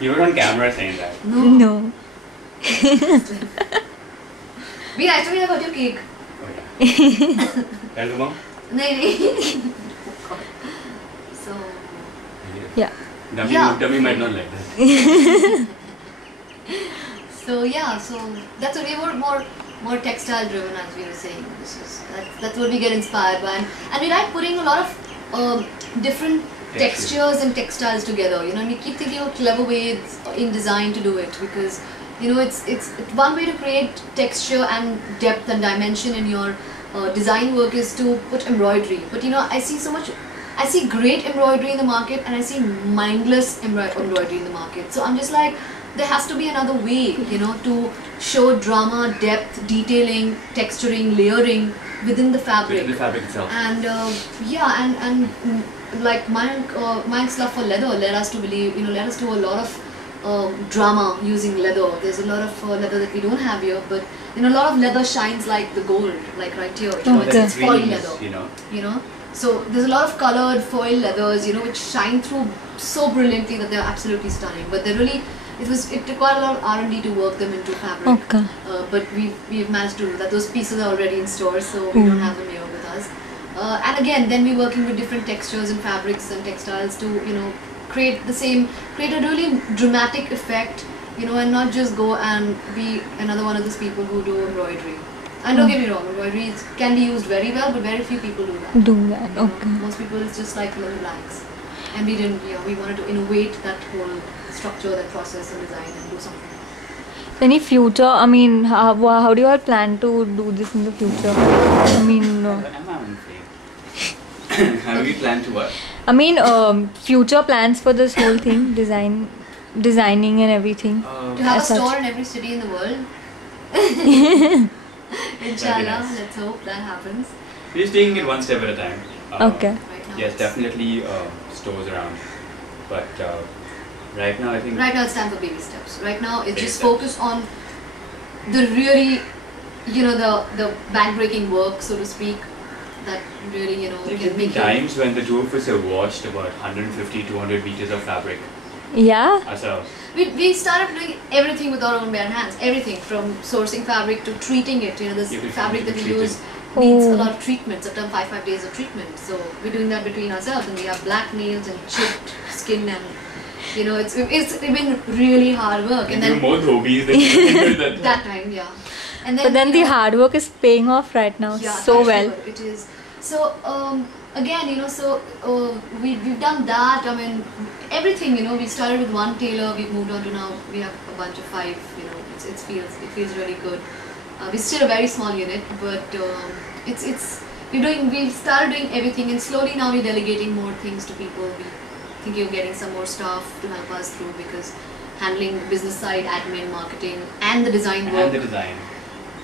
You were on camera saying that. No. Wait, actually I got your cake. Oh yeah. Tell the mom. No. So Yeah. Dummy might not like that. So yeah, so that's what we were more textile driven, as we were saying. That's what we get inspired by, and we like putting a lot of different textures and textiles together. You know, and we keep thinking of clever ways in design to do it, because you know it's one way to create texture and depth and dimension in your design work is to put embroidery. But you know, I see great embroidery in the market, and I see mindless embroidery in the market. So I'm just like, there has to be another way, you know, to show drama, depth, detailing, texturing, layering within the fabric. Within the fabric itself. And yeah, and like Mike's love for leather led us to believe, you know, led us to a lot of drama using leather. There's a lot of leather that we don't have here, but you know, a lot of leather shines like the gold, like right here. You know, it's foil leather. You know. So there's a lot of colored foil leathers, you know, which shine through so brilliantly that they're absolutely stunning. But they're really, it required a lot of R&D to work them into fabric. Okay. But we've managed to do that. Those pieces are already in stores, so we don't have them here with us. And again, then we're working with different textures and fabrics and textiles to, you know, create a really dramatic effect, you know, and not just go and be another one of those people who do embroidery. And don't get me wrong, embroidery can be used very well, but very few people do that. Okay. Most people, it's just like little blanks. And we didn't, you know, we wanted to innovate that whole structure, that process and design, and do something. Any future, I mean, how do you all plan to do this in the future? I mean, How do we plan to what? I mean, future plans for this whole thing, designing and everything. To have a store in every city in the world. Inshallah, nice. let's hope that happens. We're just taking it one step at a time. Okay. Right now Yes, definitely stores around. But right now I think... Right now it's time for baby steps. Right now it's Baby just steps. focus on the really, you know, the back-breaking work, so to speak, that really, you know, There can have been make you... times when the two of us have washed about 150, 200 meters of fabric Yeah. ourselves. We started doing everything with our own bare hands. Everything from sourcing fabric to treating it. You know, this Everything fabric that we treated. use needs a lot of treatment. Sometimes 5 days of treatment. So we're doing that between ourselves, and we have black nails and chipped skin, and you know, it's been really hard work. And then more dhobis than you that. that time, yeah. And then, But then you the know, hard work is paying off right now yeah, so for well. sure, it is. So again, you know, so we've done that. I mean, everything. You know, we started with one tailor. We've moved on to now we have a bunch of 5. You know, it feels really good. We're still a very small unit, but we started doing everything, and slowly now we're delegating more things to people. We thinking of getting some more staff to help us through, because handling the business side, admin, marketing, and the design work And the design.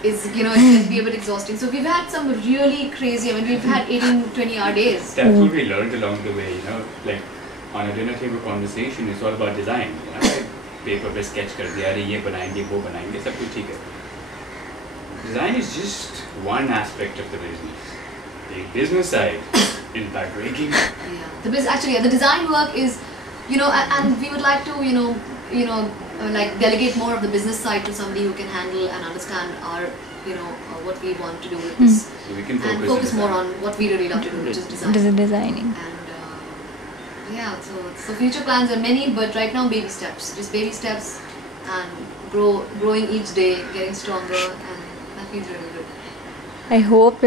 is, you know, it can be a bit exhausting. So we've had some really crazy, I mean, we've had 18-20-hour days. That's what we learned along the way, you know, like on a dinner table conversation, it's all about design. You know, like paper पे sketch कर दिया, अरे ये बनाएंगे, वो बनाएंगे, सब कुछ ठीक है. Design is just one aspect of the business. The business side is backbreaking. Yeah, the design work is, you know, and we would like to, you know, like delegate more of the business side to somebody who can handle and understand our, you know, what we want to do with this, So we can and focus more on what we really love to do, which is design. Designing. And yeah, so future plans are many, but right now baby steps, just baby steps, and growing each day, getting stronger, and that feels really good. I hope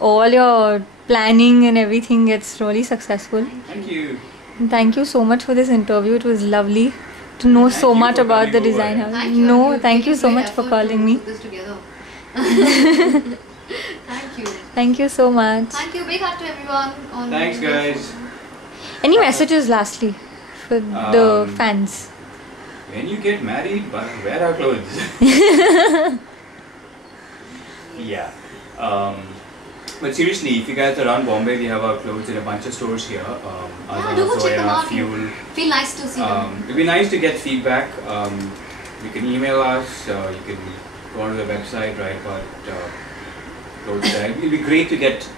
all your planning and everything gets really successful. Thank you. And thank you so much for this interview. It was lovely to know Thank so you much for about the coming over. design house. Thank you. No, You've thank you taken so great much for effort calling to me. put this together. Thank you. Thank you so much. Thank you. Big hug to everyone. Thanks, guys. Any messages lastly for the fans? When you get married, wear our clothes. Yeah. But seriously, if you guys are around Bombay, we have our clothes in a bunch of stores here. Yeah, do go check them out. Fuel. Feel nice to see them. It'd be nice to get feedback. You can email us. You can go onto the website, write about clothes there. It'd be great to get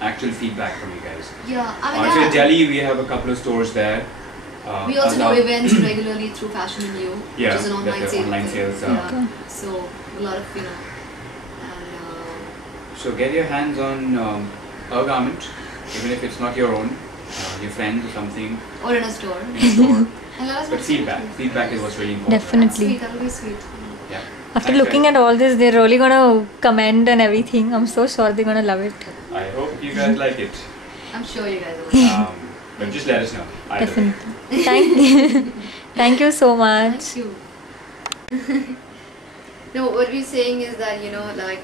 actual feedback from you guys. Yeah, I mean, Also in Delhi, we have a couple of stores there. We also do now- events regularly through Fashion and You, Yeah, which is an online that's the sale. online sales, Yeah. Okay. So a lot of and So get your hands on a garment, even if it's not your own, your friends or something or in a store. in a store. And let us know But feedback. Feedback is what's really important. Definitely. Sweet, that'll be sweet. Yeah. After Thanks, looking guys. at all this, they're really gonna comment and everything. I'm so sure they're gonna love it. I hope you guys like it. I'm sure you guys will. But just let us know. Either way. Definitely. Thank you so much. Thank you. No, what we're saying is that like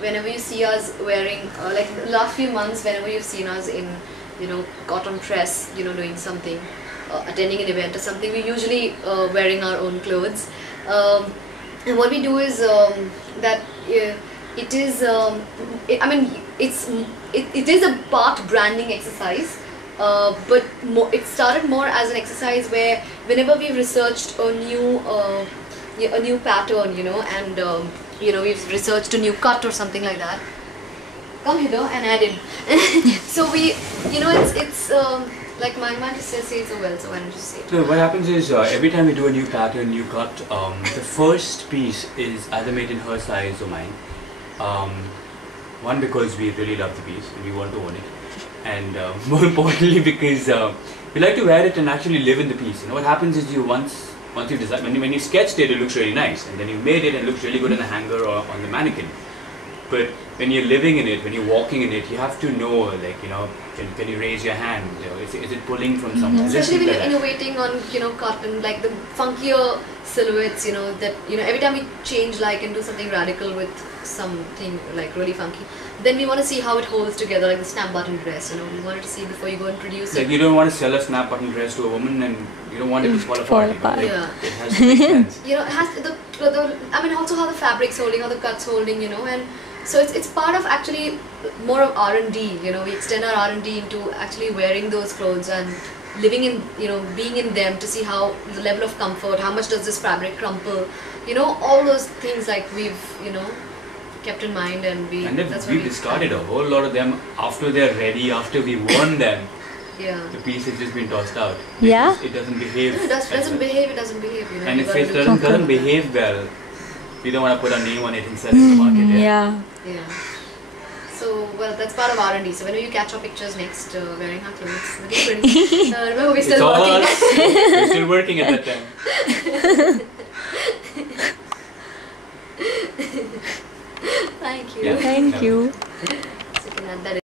whenever you see us wearing like the last few months, whenever you've seen us in cotton press, doing something, attending an event or something, we're usually wearing our own clothes. And what we do is that it is I mean it is a part branding exercise. But it started more as an exercise where whenever we researched a new pattern, and we've researched a new cut or something like that. Come hither and add in. So we, it's like my man just says say it so well. So why don't you say it? So what happens is every time we do a new pattern, new cut, the first piece is either made in her size or mine. One, because we really love the piece and we want to own it, and more importantly because we like to wear it and actually live in the piece. What happens is once you design, when you sketched it, it looks really nice, and then you made it and it looks really good on the hanger or on the mannequin. But when you're living in it, when you're walking in it, you have to know, like, can you raise your hand? Is it pulling from somewhere? Especially when Like you're that. innovating on cotton, like the funkier silhouettes, that every time we change like and do something radical with something like really funky, then we want to see how it holds together, like the snap button dress. We wanted to see before you go and produce Like it. you don't want to sell a snap button dress to a woman and you don't want it to fall apart. Fall apart. Like, Yeah. it has to make sense. It has I mean also how the fabric's holding, how the cut's holding, and so it's part of actually more of R&D. We extend our R&D into actually wearing those clothes and living in, being in them to see how the level of comfort, how much does this fabric crumple, all those things like we've, kept in mind, and that's what we've discarded a whole lot of them after they're ready, after we've worn them. Yeah. The piece has just been tossed out. Yeah? Because it doesn't behave. No, it doesn't behave. It doesn't behave. And You if gotta it do doesn't behave well, we don't want to put our name on it and sell it in the market. Yeah. Yeah. So, well, that's part of R&D. So whenever you catch our pictures next wearing our clothes, looking pretty. Remember, we're It's still all working. us. We're still working at that time. Thank you. Yeah. Thank you. So you can add that